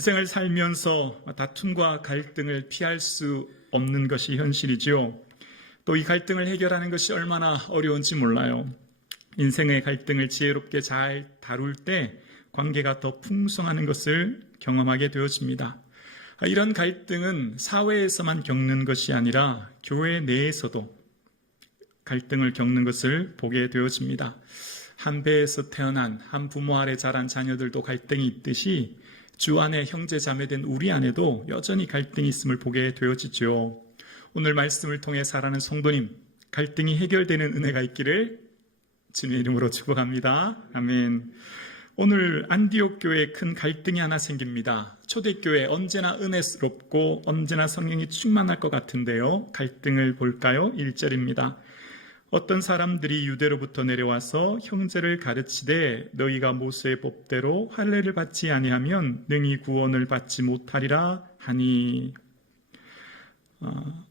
인생을 살면서 다툼과 갈등을 피할 수 없는 것이 현실이죠. 또 이 갈등을 해결하는 것이 얼마나 어려운지 몰라요. 인생의 갈등을 지혜롭게 잘 다룰 때 관계가 더 풍성하는 것을 경험하게 되어집니다. 이런 갈등은 사회에서만 겪는 것이 아니라 교회 내에서도 갈등을 겪는 것을 보게 되어집니다. 한 배에서 태어난 한 부모 아래 자란 자녀들도 갈등이 있듯이 주 안에 형제 자매된 우리 안에도 여전히 갈등이 있음을 보게 되어지죠. 오늘 말씀을 통해 살아가는 성도님, 갈등이 해결되는 은혜가 있기를 주님의 이름으로 축복합니다. 아멘. 오늘 안디옥 교회에 큰 갈등이 하나 생깁니다. 초대교회 언제나 은혜스럽고 언제나 성령이 충만할 것 같은데요. 갈등을 볼까요? 1절입니다. 어떤 사람들이 유대로부터 내려와서 형제를 가르치되 너희가 모세의 법대로 할례를 받지 아니하면 능히 구원을 받지 못하리라 하니.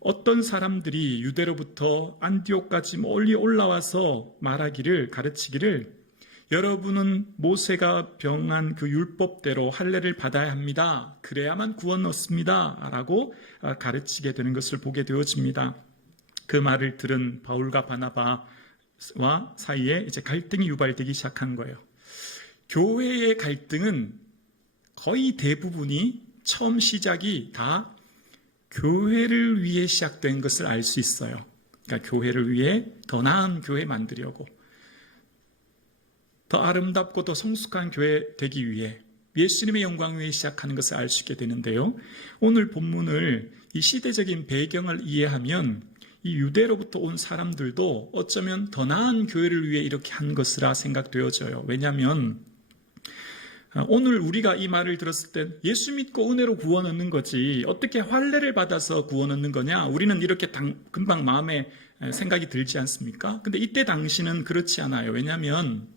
어떤 사람들이 유대로부터 안디옥까지 멀리 올라와서 말하기를, 가르치기를 여러분은 모세가 병한 그 율법대로 할례를 받아야 합니다. 그래야만 구원 얻습니다. 라고 가르치게 되는 것을 보게 되어집니다. 그 말을 들은 바울과 바나바와 사이에 이제 갈등이 유발되기 시작한 거예요. 교회의 갈등은 거의 대부분이 처음 시작이 다 교회를 위해 시작된 것을 알 수 있어요. 그러니까 교회를 위해 더 나은 교회 만들려고, 더 아름답고 더 성숙한 교회 되기 위해 예수님의 영광 위해 시작하는 것을 알 수 있게 되는데요. 오늘 본문을 이 시대적인 배경을 이해하면 이 유대로부터 온 사람들도 어쩌면 더 나은 교회를 위해 이렇게 한 것이라 생각되어져요. 왜냐하면 오늘 우리가 이 말을 들었을 때 예수 믿고 은혜로 구원 얻는 거지 어떻게 할례를 받아서 구원 얻는 거냐, 우리는 이렇게 금방 마음에 생각이 들지 않습니까? 근데 이때 당시는 그렇지 않아요. 왜냐하면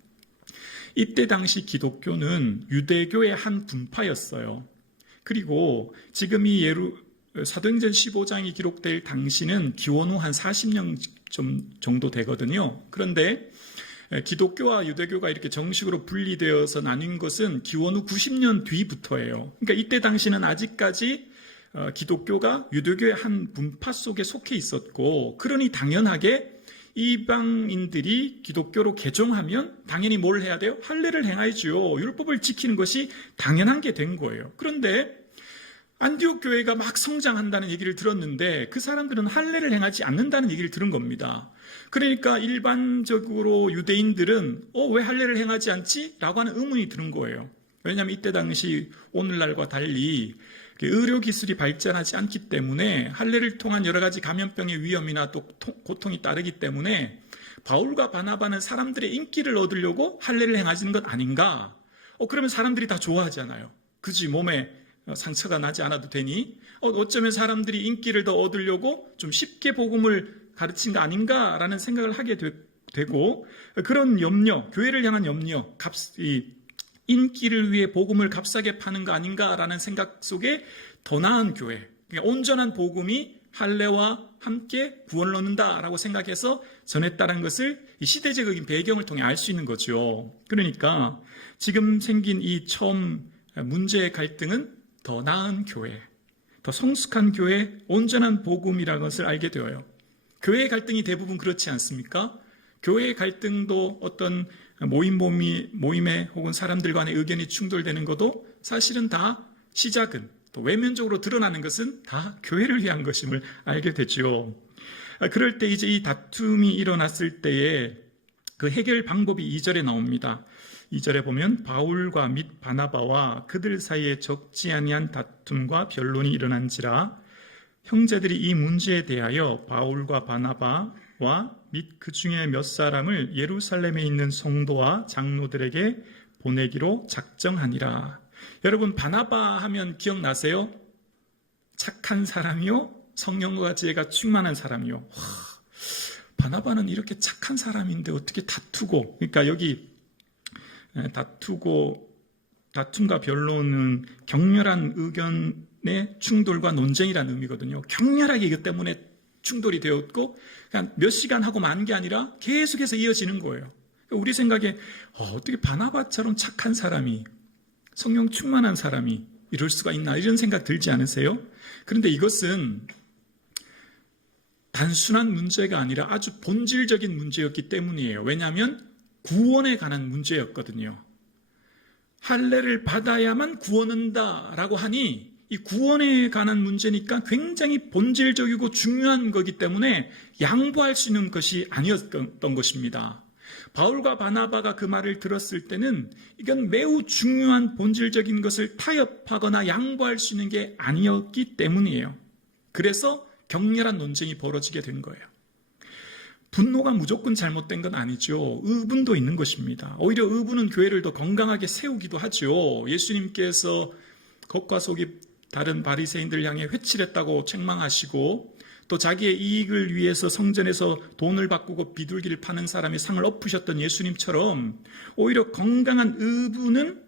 이때 당시 기독교는 유대교의 한 분파였어요. 그리고 지금 이 사도행전 15장이 기록될 당시는 기원 후 한 40년 정도 되거든요. 그런데 기독교와 유대교가 이렇게 정식으로 분리되어서 나뉜 것은 기원 후 90년 뒤부터예요. 그러니까 이때 당시는 아직까지 기독교가 유대교의 한 분파 속에 속해 있었고, 그러니 당연하게 이방인들이 기독교로 개종하면 당연히 뭘 해야 돼요? 할례를 행하지요. 율법을 지키는 것이 당연한 게 된 거예요. 그런데 안디옥 교회가 막 성장한다는 얘기를 들었는데 그 사람들은 할례를 행하지 않는다는 얘기를 들은 겁니다. 그러니까 일반적으로 유대인들은 왜 할례를 행하지 않지? 라고 하는 의문이 드는 거예요. 왜냐하면 이때 당시 오늘날과 달리 의료기술이 발전하지 않기 때문에 할례를 통한 여러 가지 감염병의 위험이나 또 고통이 따르기 때문에 바울과 바나바는 사람들의 인기를 얻으려고 할례를 행하시는 것 아닌가? 그러면 사람들이 다 좋아하잖아요. 그지? 몸에 상처가 나지 않아도 되니 어쩌면 사람들이 인기를 더 얻으려고 좀 쉽게 복음을 가르친 거 아닌가라는 생각을 하게 되고, 그런 염려, 교회를 향한 염려, 인기를 위해 복음을 값싸게 파는 거 아닌가라는 생각 속에 더 나은 교회, 그러니까 온전한 복음이 할례와 함께 구원을 얻는다라고 생각해서 전했다는 것을 이 시대적인 배경을 통해 알 수 있는 거죠. 그러니까 지금 생긴 이 처음 문제의 갈등은 더 나은 교회, 더 성숙한 교회, 온전한 복음이라는 것을 알게 되어요. 교회의 갈등이 대부분 그렇지 않습니까? 교회의 갈등도 어떤 모임에 혹은 사람들 간의 의견이 충돌되는 것도 사실은 다 시작은, 또 외면적으로 드러나는 것은 다 교회를 위한 것임을 알게 되죠. 그럴 때 이제 이 다툼이 일어났을 때에 그 해결 방법이 2절에 나옵니다. 2절에 보면 바울과 및 바나바와 그들 사이에 적지 아니한 다툼과 변론이 일어난지라 형제들이 이 문제에 대하여 바울과 바나바와 및 그 중에 몇 사람을 예루살렘에 있는 성도와 장로들에게 보내기로 작정하니라. 여러분, 바나바 하면 기억나세요? 착한 사람이요, 성령과 지혜가 충만한 사람이요. 바나바는 이렇게 착한 사람인데 어떻게 다투고, 그러니까 여기 다툼과 변론은 격렬한 의견의 충돌과 논쟁이라는 의미거든요. 격렬하게 이것 때문에 충돌이 되었고 그냥 몇 시간 하고 만 게 아니라 계속해서 이어지는 거예요. 우리 생각에 어떻게 바나바처럼 착한 사람이, 성령 충만한 사람이 이럴 수가 있나 이런 생각 들지 않으세요? 그런데 이것은 단순한 문제가 아니라 아주 본질적인 문제였기 때문이에요. 왜냐하면 구원에 관한 문제였거든요. 할례를 받아야만 구원한다라고 하니 이 구원에 관한 문제니까 굉장히 본질적이고 중요한 거기 때문에 양보할 수 있는 것이 아니었던 것입니다. 바울과 바나바가 그 말을 들었을 때는 이건 매우 중요한 본질적인 것을 타협하거나 양보할 수 있는 게 아니었기 때문이에요. 그래서 격렬한 논쟁이 벌어지게 된 거예요. 분노가 무조건 잘못된 건 아니죠. 의분도 있는 것입니다. 오히려 의분은 교회를 더 건강하게 세우기도 하죠. 예수님께서 겉과 속이 다른 바리새인들 향해 회칠했다고 책망하시고 또 자기의 이익을 위해서 성전에서 돈을 바꾸고 비둘기를 파는 사람의 상을 엎으셨던 예수님처럼 오히려 건강한 의분은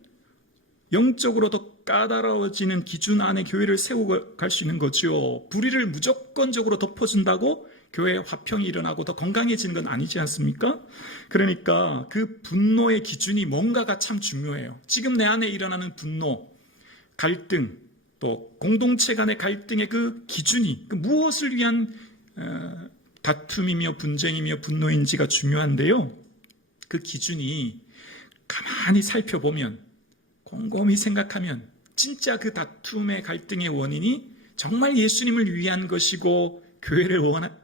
영적으로 더 까다로워지는 기준 안에 교회를 세우고 갈 수 있는 거죠. 불의를 무조건적으로 덮어준다고 교회에 화평이 일어나고 더 건강해지는 건 아니지 않습니까? 그러니까 그 분노의 기준이 뭔가가 참 중요해요. 지금 내 안에 일어나는 분노, 갈등, 또 공동체 간의 갈등의 그 기준이 무엇을 위한 다툼이며 분쟁이며 분노인지가 중요한데요. 그 기준이 가만히 살펴보면 곰곰이 생각하면 진짜 그 다툼의 갈등의 원인이 정말 예수님을 위한 것이고 교회를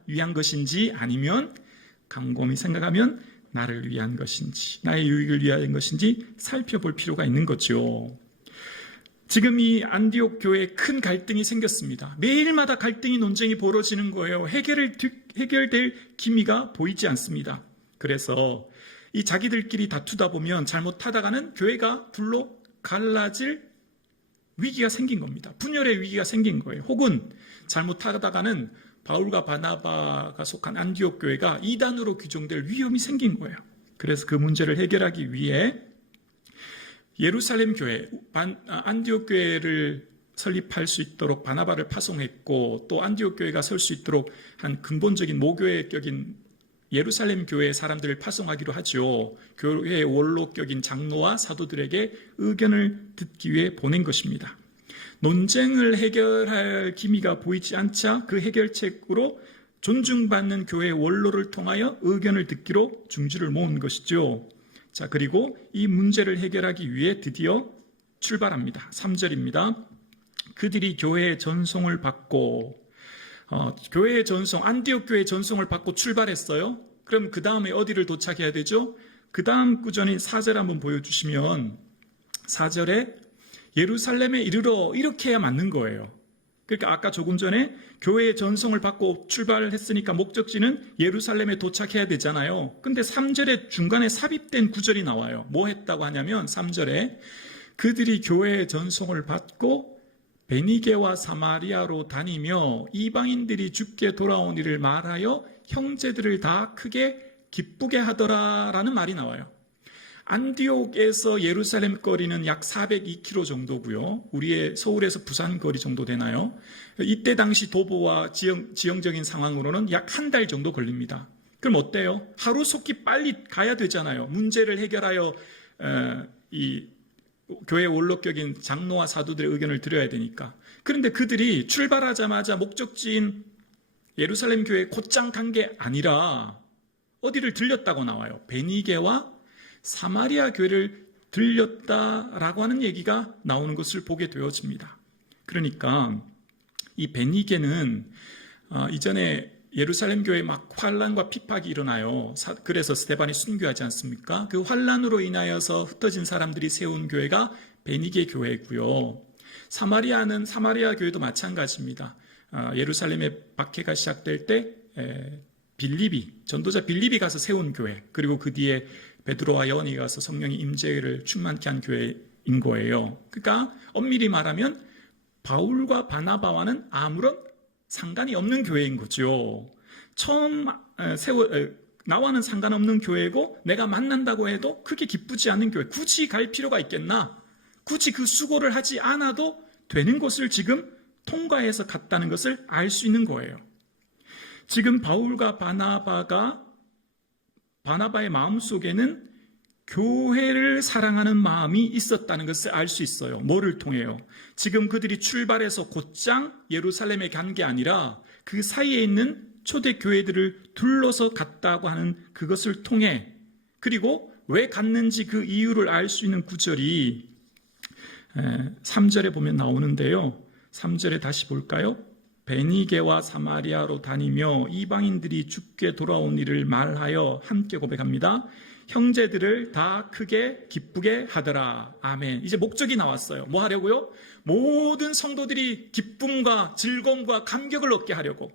위한 것인지 아니면 곰곰이 생각하면 나를 위한 것인지 나의 유익을 위한 것인지 살펴볼 필요가 있는 거죠. 지금 이 안디옥 교회에 큰 갈등이 생겼습니다. 매일마다 갈등이 논쟁이 벌어지는 거예요. 해결될 기미가 보이지 않습니다. 그래서 이 자기들끼리 다투다 보면 잘못하다가는 교회가 둘로 갈라질 위기가 생긴 겁니다. 분열의 위기가 생긴 거예요. 혹은 잘못하다가는 바울과 바나바가 속한 안디옥 교회가 이단으로 규정될 위험이 생긴 거예요. 그래서 그 문제를 해결하기 위해 예루살렘 교회, 안디옥 교회를 설립할 수 있도록 바나바를 파송했고 또 안디옥 교회가 설 수 있도록 한 근본적인 모교회격인 예루살렘 교회의 사람들을 파송하기로 하죠. 교회의 원로격인 장로와 사도들에게 의견을 듣기 위해 보낸 것입니다. 논쟁을 해결할 기미가 보이지 않자 그 해결책으로 존중받는 교회의 원로를 통하여 의견을 듣기로 중지를 모은 것이죠. 자, 그리고 이 문제를 해결하기 위해 드디어 출발합니다. 3절입니다. 그들이 교회의 전송을 받고 교회의 전송, 안디옥 교회의 전송을 받고 출발했어요. 그럼 그 다음에 어디를 도착해야 되죠? 그 다음 구절인 4절 한번 보여주시면 4절에 예루살렘에 이르러 이렇게 해야 맞는 거예요. 그러니까 아까 조금 전에 교회의 전송을 받고 출발을 했으니까 목적지는 예루살렘에 도착해야 되잖아요. 근데 3절에 중간에 삽입된 구절이 나와요. 뭐 했다고 하냐면 3절에 그들이 교회의 전송을 받고 베니게와 사마리아로 다니며 이방인들이 주께 돌아온 일을 말하여 형제들을 다 크게 기쁘게 하더라라는 말이 나와요. 안디옥에서 예루살렘 거리는 약 402km 정도고요. 우리의 서울에서 부산 거리 정도 되나요? 이때 당시 도보와 지형적인 상황으로는 약 한 달 정도 걸립니다. 그럼 어때요? 하루속히 빨리 가야 되잖아요. 문제를 해결하여 이 교회 원로격인 장로와 사도들의 의견을 들어야 되니까. 그런데 그들이 출발하자마자 목적지인 예루살렘 교회에 곧장 간 게 아니라 어디를 들렸다고 나와요. 베니게와 사마리아 교회를 들렸다라고 하는 얘기가 나오는 것을 보게 되어집니다. 그러니까 이 베니게는 이전에 예루살렘 교회에 막 환란과 핍박이 일어나요. 그래서 스데반이 순교하지 않습니까? 그 환란으로 인하여서 흩어진 사람들이 세운 교회가 베니게 교회고요. 사마리아는 사마리아 교회도 마찬가지입니다. 예루살렘의 박해가 시작될 때 전도자 빌립이 가서 세운 교회, 그리고 그 뒤에 베드로와 요한이 가서 성령의 임재를 충만케 한 교회인 거예요. 그러니까 엄밀히 말하면 바울과 바나바와는 아무런 상관이 없는 교회인 거죠. 처음 나와는 상관없는 교회고 내가 만난다고 해도 크게 기쁘지 않는 교회. 굳이 갈 필요가 있겠나? 굳이 그 수고를 하지 않아도 되는 곳을 지금 통과해서 갔다는 것을 알 수 있는 거예요. 지금 바울과 바나바의 마음속에는 교회를 사랑하는 마음이 있었다는 것을 알 수 있어요. 뭐를 통해요? 지금 그들이 출발해서 곧장 예루살렘에 간 게 아니라 그 사이에 있는 초대 교회들을 둘러서 갔다고 하는 그것을 통해, 그리고 왜 갔는지 그 이유를 알 수 있는 구절이 3절에 보면 나오는데요. 3절에 다시 볼까요? 베니게와 사마리아로 다니며 이방인들이 주께 돌아온 일을 말하여 함께 고백합니다. 형제들을 다 크게 기쁘게 하더라. 아멘. 이제 목적이 나왔어요. 뭐 하려고요? 모든 성도들이 기쁨과 즐거움과 감격을 얻게 하려고.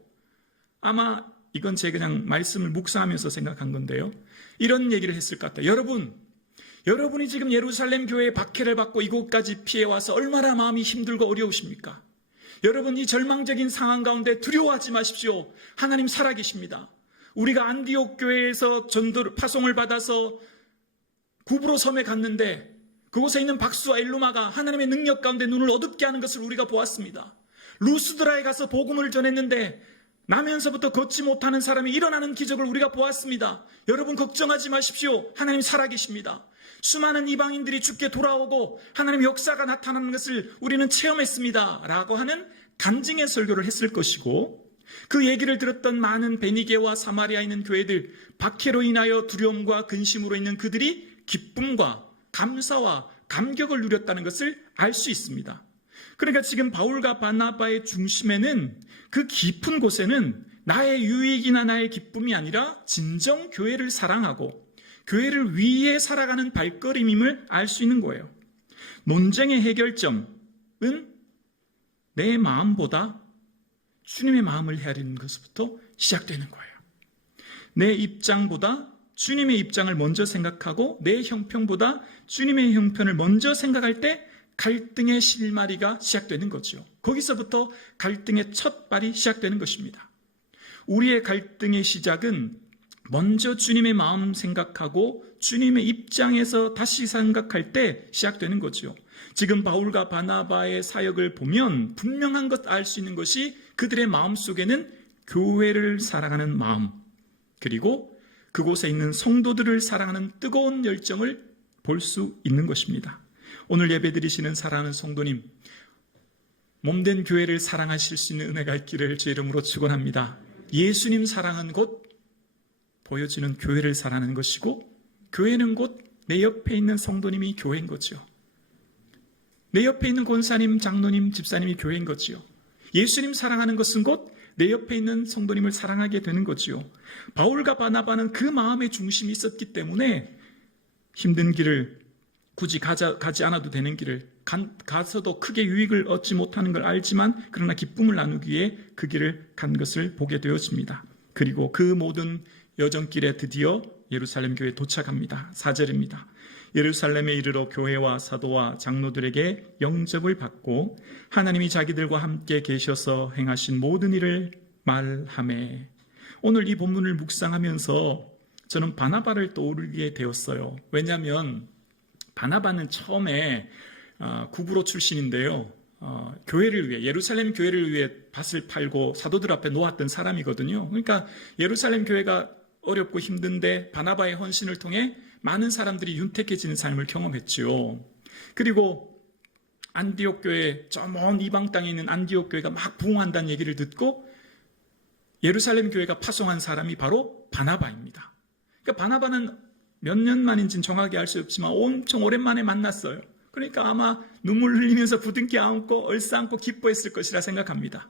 아마 이건 제 그냥 말씀을 묵상하면서 생각한 건데요. 이런 얘기를 했을 것 같아요. 여러분이 지금 예루살렘 교회에 박해를 받고 이곳까지 피해와서 얼마나 마음이 힘들고 어려우십니까? 여러분, 이 절망적인 상황 가운데 두려워하지 마십시오. 하나님 살아계십니다. 우리가 안디옥 교회에서 파송을 받아서 구브로 섬에 갔는데 그곳에 있는 박수와 엘루마가 하나님의 능력 가운데 눈을 어둡게 하는 것을 우리가 보았습니다. 루스드라에 가서 복음을 전했는데 나면서부터 걷지 못하는 사람이 일어나는 기적을 우리가 보았습니다. 여러분, 걱정하지 마십시오. 하나님 살아계십니다. 수많은 이방인들이 주께 돌아오고 하나님의 역사가 나타나는 것을 우리는 체험했습니다 라고 하는 간증의 설교를 했을 것이고, 그 얘기를 들었던 많은 베니게와 사마리아에 있는 교회들, 박해로 인하여 두려움과 근심으로 있는 그들이 기쁨과 감사와 감격을 누렸다는 것을 알 수 있습니다. 그러니까 지금 바울과 바나바의 중심에는, 그 깊은 곳에는 나의 유익이나 나의 기쁨이 아니라 진정 교회를 사랑하고 교회를 위해 살아가는 발걸음임을 알 수 있는 거예요. 논쟁의 해결점은 내 마음보다 주님의 마음을 헤아리는 것부터 시작되는 거예요. 내 입장보다 주님의 입장을 먼저 생각하고 내 형편보다 주님의 형편을 먼저 생각할 때 갈등의 실마리가 시작되는 거죠. 거기서부터 갈등의 첫 발이 시작되는 것입니다. 우리의 갈등의 시작은 먼저 주님의 마음 생각하고 주님의 입장에서 다시 생각할 때 시작되는 거죠. 지금 바울과 바나바의 사역을 보면 분명한 것 알 수 있는 것이 그들의 마음속에는 교회를 사랑하는 마음, 그리고 그곳에 있는 성도들을 사랑하는 뜨거운 열정을 볼 수 있는 것입니다. 오늘 예배드리시는 사랑하는 성도님, 몸된 교회를 사랑하실 수 있는 은혜가 있기를 주 이름으로 축원합니다. 예수님 사랑은 곧 보여지는 교회를 사랑하는 것이고, 교회는 곧 내 옆에 있는 성도님이 교회인 거죠. 내 옆에 있는 권사님, 장로님, 집사님이 교회인 거지요. 예수님 사랑하는 것은 곧 내 옆에 있는 성도님을 사랑하게 되는 거지요. 바울과 바나바는 그 마음의 중심이 있었기 때문에 힘든 길을 굳이 가지 않아도 되는 길을 가서도 크게 유익을 얻지 못하는 걸 알지만 그러나 기쁨을 나누기 위해 그 길을 간 것을 보게 되어집니다. 그리고 그 모든 여정길에 드디어 예루살렘 교회에 도착합니다. 4절입니다. 예루살렘에 이르러 교회와 사도와 장로들에게 영접을 받고 하나님이 자기들과 함께 계셔서 행하신 모든 일을 말하매. 오늘 이 본문을 묵상하면서 저는 바나바를 떠오르게 되었어요. 왜냐하면 바나바는 처음에 구브로 출신인데요. 교회를 위해, 예루살렘 교회를 위해 밭을 팔고 사도들 앞에 놓았던 사람이거든요. 그러니까 예루살렘 교회가 어렵고 힘든데 바나바의 헌신을 통해 많은 사람들이 윤택해지는 삶을 경험했지요. 그리고 안디옥 교회, 저 먼 이방 땅에 있는 안디옥 교회가 막 부흥한다는 얘기를 듣고 예루살렘 교회가 파송한 사람이 바로 바나바입니다. 그러니까 바나바는 몇 년 만인지는 정확히 알 수 없지만 엄청 오랜만에 만났어요. 그러니까 아마 눈물 흘리면서 부둥켜 안고 얼싸안고 기뻐했을 것이라 생각합니다.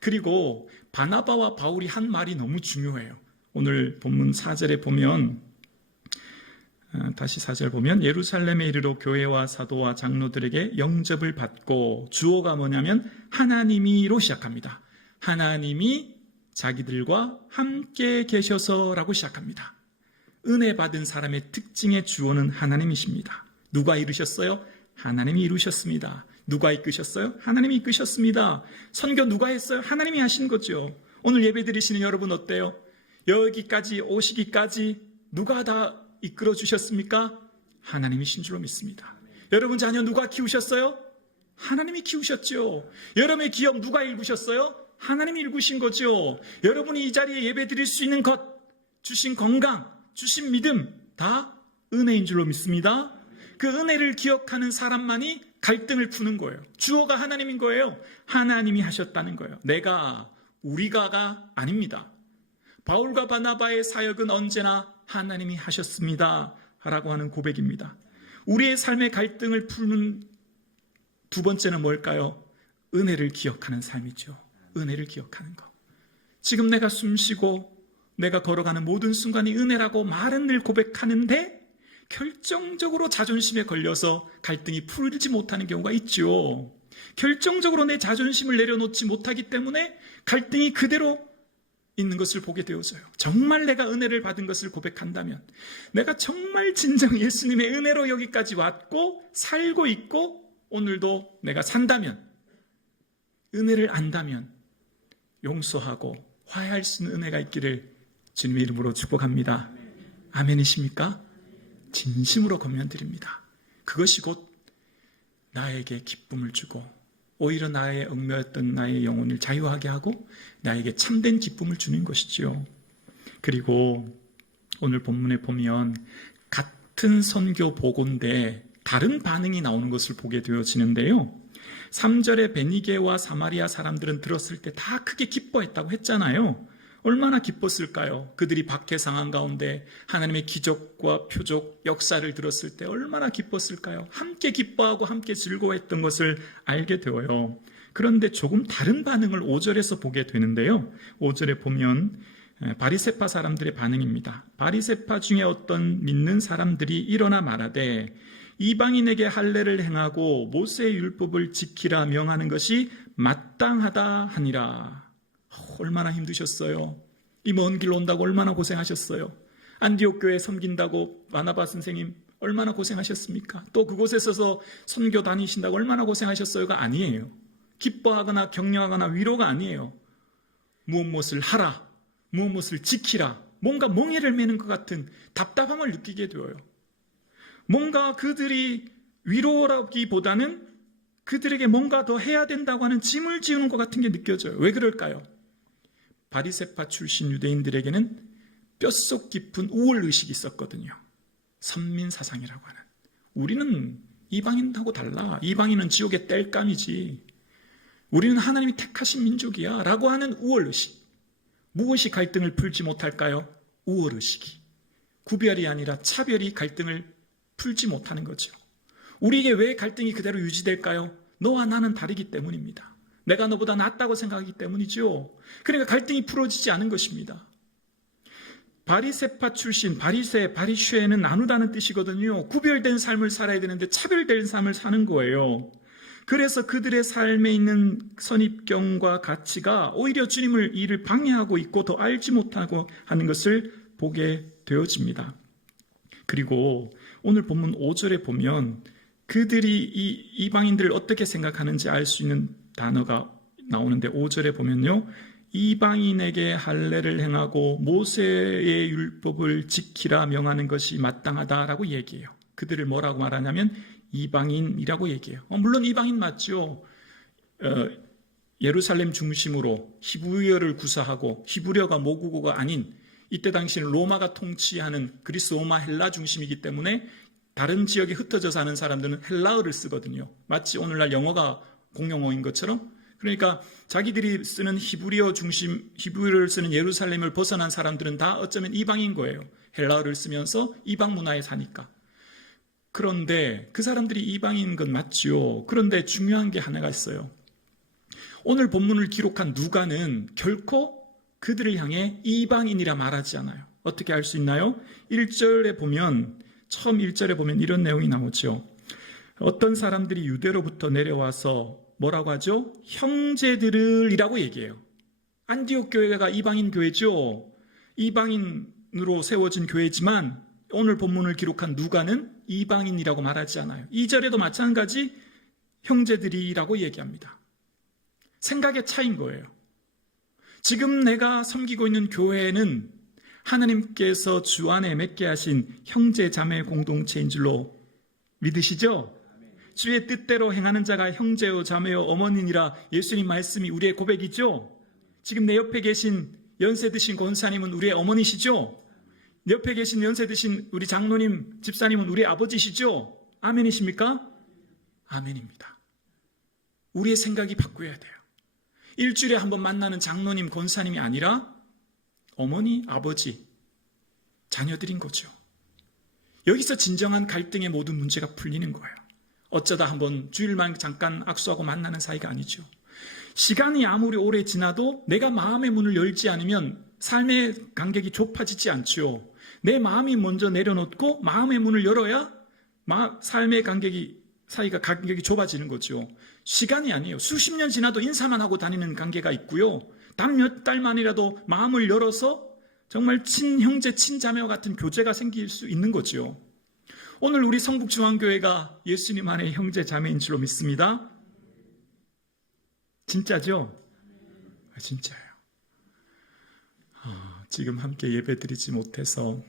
그리고 바나바와 바울이 한 말이 너무 중요해요. 오늘 본문 4절에 보면, 다시 4절 보면 예루살렘에 이르러 교회와 사도와 장로들에게 영접을 받고, 주어가 뭐냐면 하나님이로 시작합니다. 하나님이 자기들과 함께 계셔서라고 시작합니다. 은혜 받은 사람의 특징의 주어는 하나님이십니다. 누가 이루셨어요? 하나님이 이루셨습니다. 누가 이끄셨어요? 하나님이 이끄셨습니다. 선교 누가 했어요? 하나님이 하신 거죠. 오늘 예배 드리시는 여러분 어때요? 여기까지 오시기까지 누가 다 이끌어 주셨습니까? 하나님이신 줄로 믿습니다. 여러분 자녀 누가 키우셨어요? 하나님이 키우셨죠. 여러분의 기업 누가 일구셨어요? 하나님이 일구신 거죠. 여러분이 이 자리에 예배 드릴 수 있는 것, 주신 건강, 주신 믿음 다 은혜인 줄로 믿습니다. 그 은혜를 기억하는 사람만이 갈등을 푸는 거예요. 주어가 하나님인 거예요. 하나님이 하셨다는 거예요. 우리가가 아닙니다. 바울과 바나바의 사역은 언제나 하나님이 하셨습니다 라고 하는 고백입니다. 우리의 삶의 갈등을 푸는 두 번째는 뭘까요? 은혜를 기억하는 삶이죠. 은혜를 기억하는 것. 지금 내가 숨쉬고 내가 걸어가는 모든 순간이 은혜라고 말은 늘 고백하는데 결정적으로 자존심에 걸려서 갈등이 풀리지 못하는 경우가 있죠. 결정적으로 내 자존심을 내려놓지 못하기 때문에 갈등이 그대로 있는 것을 보게 되어져요. 정말 내가 은혜를 받은 것을 고백한다면, 내가 정말 진정 예수님의 은혜로 여기까지 왔고 살고 있고 오늘도 내가 산다면, 은혜를 안다면 용서하고 화해할 수 있는 은혜가 있기를 주님의 이름으로 축복합니다. 아멘이십니까? 진심으로 권면드립니다. 그것이 곧 나에게 기쁨을 주고 오히려 나의 얽매였던 나의 영혼을 자유하게 하고 나에게 참된 기쁨을 주는 것이지요. 그리고 오늘 본문에 보면 같은 선교 보고인데 다른 반응이 나오는 것을 보게 되어지는데요. 3절에 베니게와 사마리아 사람들은 들었을 때 다 크게 기뻐했다고 했잖아요. 얼마나 기뻤을까요? 그들이 박해 상황 가운데 하나님의 기적과 표적, 역사를 들었을 때 얼마나 기뻤을까요? 함께 기뻐하고 함께 즐거워했던 것을 알게 되어요. 그런데 조금 다른 반응을 5절에서 보게 되는데요. 5절에 보면 바리새파 사람들의 반응입니다. 바리새파 중에 어떤 믿는 사람들이 일어나 말하되 이방인에게 할례를 행하고 모세의 율법을 지키라 명하는 것이 마땅하다 하니라. 얼마나 힘드셨어요. 이 먼 길 온다고 얼마나 고생하셨어요. 안디옥 교회 섬긴다고 바나바 선생님 얼마나 고생하셨습니까? 또 그곳에 서서 선교 다니신다고 얼마나 고생하셨어요가 아니에요. 기뻐하거나 격려하거나 위로가 아니에요. 무엇을 하라, 무엇을 지키라, 뭔가 멍해를 매는 것 같은 답답함을 느끼게 되어요. 뭔가 그들이 위로라기보다는 그들에게 뭔가 더 해야 된다고 하는 짐을 지우는 것 같은 게 느껴져요. 왜 그럴까요? 바리새파 출신 유대인들에게는 뼛속 깊은 우월의식이 있었거든요. 선민사상이라고 하는. 우리는 이방인하고 달라. 이방인은 지옥의 땔감이지. 우리는 하나님이 택하신 민족이야 라고 하는 우월의식. 무엇이 갈등을 풀지 못할까요? 우월의식이. 구별이 아니라 차별이 갈등을 풀지 못하는 거죠. 우리에게 왜 갈등이 그대로 유지될까요? 너와 나는 다르기 때문입니다. 내가 너보다 낫다고 생각하기 때문이죠. 그러니까 갈등이 풀어지지 않은 것입니다. 바리새파 출신, 바리쉐는 나누다는 뜻이거든요. 구별된 삶을 살아야 되는데 차별된 삶을 사는 거예요. 그래서 그들의 삶에 있는 선입견과 가치가 오히려 주님을 이를 방해하고 있고 더 알지 못하고 하는 것을 보게 되어집니다. 그리고 오늘 본문 5절에 보면 그들이 이 이방인들을 어떻게 생각하는지 알 수 있는 단어가 나오는데 5절에 보면요. 이방인에게 할례를 행하고 모세의 율법을 지키라 명하는 것이 마땅하다라고 얘기해요. 그들을 뭐라고 말하냐면 이방인이라고 얘기해요. 물론 이방인 맞죠. 예루살렘 중심으로 히브리어를 구사하고 히브리어가 모국어가 아닌 이때 당시는 로마가 통치하는 그리스 로마 헬라 중심이기 때문에 다른 지역에 흩어져 사는 사람들은 헬라어를 쓰거든요. 마치 오늘날 영어가 공용어인 것처럼. 그러니까 자기들이 쓰는 히브리어를 쓰는 예루살렘을 벗어난 사람들은 다 어쩌면 이방인 거예요. 헬라어를 쓰면서 이방 문화에 사니까. 그런데 그 사람들이 이방인 건 맞죠. 그런데 중요한 게 하나가 있어요. 오늘 본문을 기록한 누가는 결코 그들을 향해 이방인이라 말하지 않아요. 어떻게 알 수 있나요? 1절에 보면, 처음 1절에 보면 이런 내용이 나오죠. 어떤 사람들이 유대로부터 내려와서 뭐라고 하죠? 형제들을 이라고 얘기해요. 안디옥 교회가 이방인 교회죠. 이방인으로 세워진 교회지만 오늘 본문을 기록한 누가는 이방인이라고 말하지 않아요. 2절에도 마찬가지 형제들이라고 얘기합니다. 생각의 차이인 거예요. 지금 내가 섬기고 있는 교회는 하나님께서 주 안에 맺게 하신 형제 자매 공동체인 줄로 믿으시죠? 주의 뜻대로 행하는 자가 형제요 자매요 어머니니라 예수님 말씀이 우리의 고백이죠? 지금 내 옆에 계신 연세 드신 권사님은 우리의 어머니시죠? 옆에 계신 연세 드신 우리 장로님, 집사님은 우리 아버지시죠? 아멘이십니까? 아멘입니다. 우리의 생각이 바뀌어야 돼요. 일주일에 한 번 만나는 장로님, 권사님이 아니라 어머니, 아버지, 자녀들인 거죠. 여기서 진정한 갈등의 모든 문제가 풀리는 거예요. 어쩌다 한번 주일만 잠깐 악수하고 만나는 사이가 아니죠. 시간이 아무리 오래 지나도 내가 마음의 문을 열지 않으면 삶의 간격이 좁아지지 않죠. 내 마음이 먼저 내려놓고 마음의 문을 열어야 삶의 간격이 좁아지는 거죠. 시간이 아니에요. 수십 년 지나도 인사만 하고 다니는 관계가 있고요. 단 몇 달만이라도 마음을 열어서 정말 친형제, 친자매와 같은 교제가 생길 수 있는 거죠. 오늘 우리 성북중앙교회가 예수님 안에 형제, 자매인 줄로 믿습니다. 진짜죠? 진짜예요. 지금 함께 예배드리지 못해서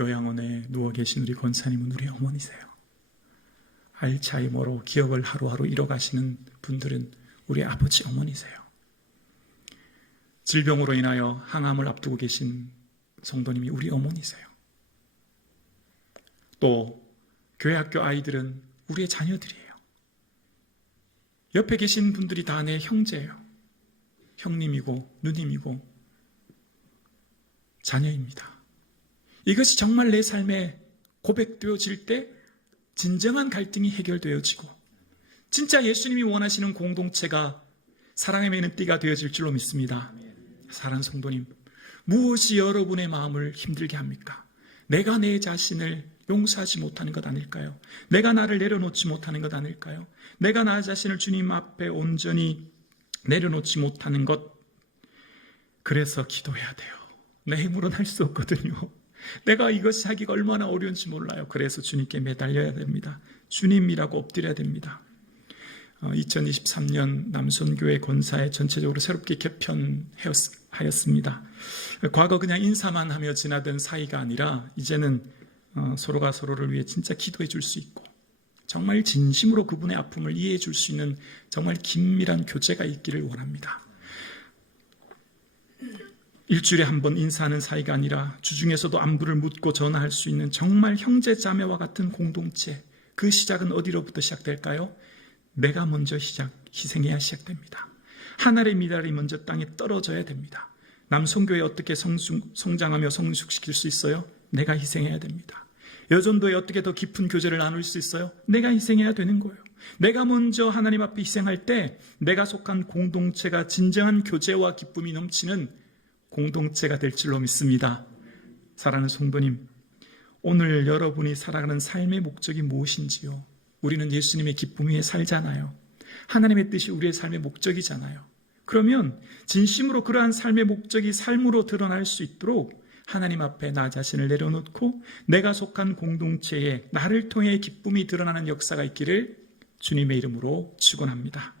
요양원에 누워 계신 우리 권사님은 우리 어머니세요. 알츠하이머로 기억을 하루하루 잃어가시는 분들은 우리 아버지, 어머니세요. 질병으로 인하여 항암을 앞두고 계신 성도님이 우리 어머니세요. 또 교회 학교 아이들은 우리의 자녀들이에요. 옆에 계신 분들이 다 내 형제예요. 형님이고 누님이고 자녀입니다. 이것이 정말 내 삶에 고백되어질 때 진정한 갈등이 해결되어지고 진짜 예수님이 원하시는 공동체가 사랑의 매는 띠가 되어질 줄로 믿습니다. 사랑하는 성도님, 무엇이 여러분의 마음을 힘들게 합니까? 내가 내 자신을 용서하지 못하는 것 아닐까요? 내가 나를 내려놓지 못하는 것 아닐까요? 내가 나 자신을 주님 앞에 온전히 내려놓지 못하는 것, 그래서 기도해야 돼요. 내 힘으로는 할 수 없거든요. 내가 이것이 하기가 얼마나 어려운지 몰라요. 그래서 주님께 매달려야 됩니다. 주님이라고 엎드려야 됩니다. 2023년 남손교회 권사회 전체적으로 새롭게 개편하였습니다. 과거 그냥 인사만 하며 지나던 사이가 아니라 이제는 서로가 서로를 위해 진짜 기도해 줄 수 있고 정말 진심으로 그분의 아픔을 이해해 줄 수 있는 정말 긴밀한 교제가 있기를 원합니다. 일주일에 한 번 인사하는 사이가 아니라 주중에서도 안부를 묻고 전화할 수 있는 정말 형제 자매와 같은 공동체, 그 시작은 어디로부터 시작될까요? 내가 먼저 희생해야 시작됩니다. 하늘의 미랄이 먼저 땅에 떨어져야 됩니다. 남성교회 어떻게 성장하며 성숙시킬 수 있어요? 내가 희생해야 됩니다. 여전도에 어떻게 더 깊은 교제를 나눌 수 있어요? 내가 희생해야 되는 거예요. 내가 먼저 하나님 앞에 희생할 때 내가 속한 공동체가 진정한 교제와 기쁨이 넘치는 공동체가 될 줄로 믿습니다. 사랑하는 성도님, 오늘 여러분이 살아가는 삶의 목적이 무엇인지요? 우리는 예수님의 기쁨 위에 살잖아요. 하나님의 뜻이 우리의 삶의 목적이잖아요. 그러면 진심으로 그러한 삶의 목적이 삶으로 드러날 수 있도록 하나님 앞에 나 자신을 내려놓고 내가 속한 공동체에 나를 통해 기쁨이 드러나는 역사가 있기를 주님의 이름으로 축원합니다.